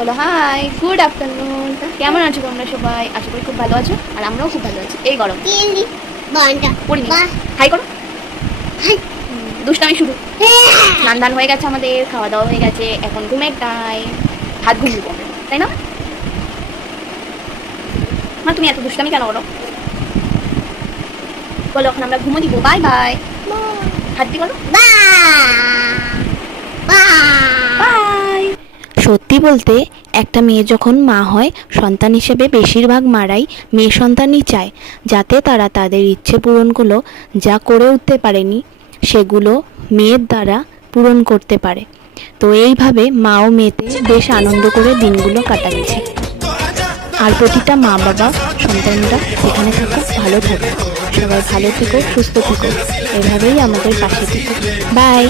বলো high, good afternoon. কেমন আছো তোমরা সবাই? আশা করি খুব ভালো আছো, আর আমরাও খুব ভালো আছি। এই গরম পড়িনি। হাই করো, দুষ্টামি শুরু। স্নান দান হয়ে গেছে আমাদের, খাওয়া দাওয়া হয়ে গেছে, এখন ঘুমের টাইম। হাত ঘুম দিব, তাই না? মা তুমি এত দুষ্টামি কেন করো? বলো এখন আমরা ঘুমো দিব। Bye bye. হাত দিয়ে বলো বাই। সত্যি বলতে একটা মেয়ে যখন মা হয়, সন্তান হিসেবে বেশিরভাগ মারাই মেয়ে সন্তানই চায়, যাতে তারা তাদের ইচ্ছে পূরণগুলো যা করে উঠতে পারেনি সেগুলো মেয়ের দ্বারা পূরণ করতে পারে। তো এইভাবে মা ও মেয়েতে বেশ আনন্দ করে দিনগুলো কাটাচ্ছে। আর প্রতিটা মা বাবা সন্তানরা যেখানে থাকো ভালো থাকো, সবাই ভালো থেকো, সুস্থ থেকো, এভাবেই আমাদের পাশে থেকো। বাই।